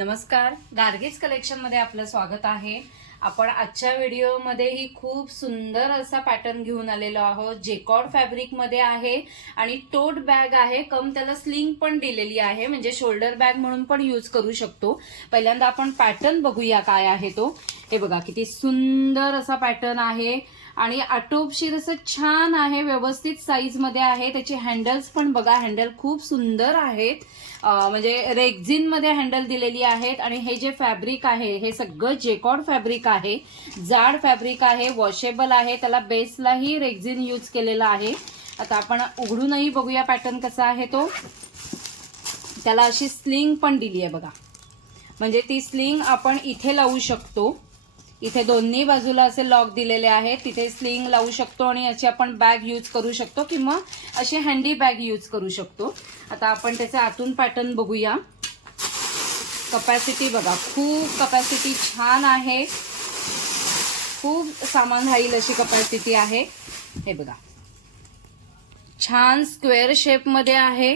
नमस्कार. गार्गीज कलेक्शनमध्ये आपलं स्वागत आहे. आपण आजच्या व्हिडिओमध्ये ही खूप सुंदर असा पॅटर्न घेऊन आलेलो आहोत. जेकॉड फॅब्रिकमध्ये आहे आणि टोट बॅग आहे. कम त्याला स्लिंग पण दिलेली आहे. म्हणजे शोल्डर बॅग म्हणून पण यूज करू शकतो. पहिल्यांदा आपण पॅटर्न बघूया काय आहे तो. हे बघा किती सुंदर असा पॅटर्न आहे. आणि आटोपशीर असं छान आहे व्यवस्थित साईजमध्ये आहे. त्याचे हँडल्स पण बघा हँडल खूप सुंदर आहेत. म्हणजे रेग्झिनमध्ये हँडल दिलेली आहेत. आणि हे जे फॅब्रिक आहे हे सगळं जेकॉड फॅब्रिक आहे. जाड फॅब्रिक आहे वॉशेबल आहे त्याला बेसलाही रेक्झिन यूज केलेला आहे. आता आपण उघडूनही बघूया पॅटर्न कसा आहे तो. त्याला अशी स्लिंग पण दिली आहे बघा. म्हणजे ती स्लिंग आपण इथे लावू शकतो. इथे दोन्ही बाजूला असे लॉक दिलेले आहेत. तिथे स्लिंग लावू शकतो आणि याची आपण बॅग यूज करू शकतो किंवा अशी हँडी बॅग यूज करू शकतो. आता आपण त्याचा आतून पॅटर्न बघूया. कपॅसिटी बघा खूप कपॅसिटी छान आहे. खूप सामान राहील अशी कपॅसिटी आहे. हे बघा. छान स्क्वेअर शेपमध्ये आहे.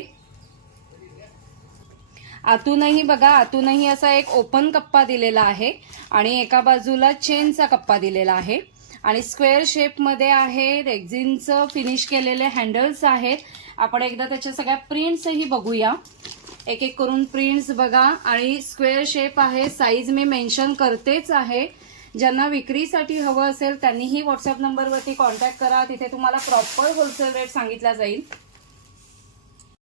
आतूनही बघा आतूनही असा एक ओपन कप्पा दिलेला आहे आणि एका बाजूला चेनचा कप्पा दिलेला आहे. आणि स्क्वेअर शेपमध्ये आहे रेग्झिनचं फिनिश केलेले हँडल्स आहेत. आपण एकदा त्याच्या सगळ्या प्रिंट्सही बघूया. एक एक करून प्रिंट्स बघा. आणि स्क्वेअर शेप आहे साईज मी मेन्शन करतेच आहे. ज्यांना विक्रीसाठी हवं असेल त्यांनीही व्हॉट्सअप नंबरवरती कॉन्टॅक्ट करा. तिथे तुम्हाला प्रॉपर होलसेल रेट सांगितला जाईल.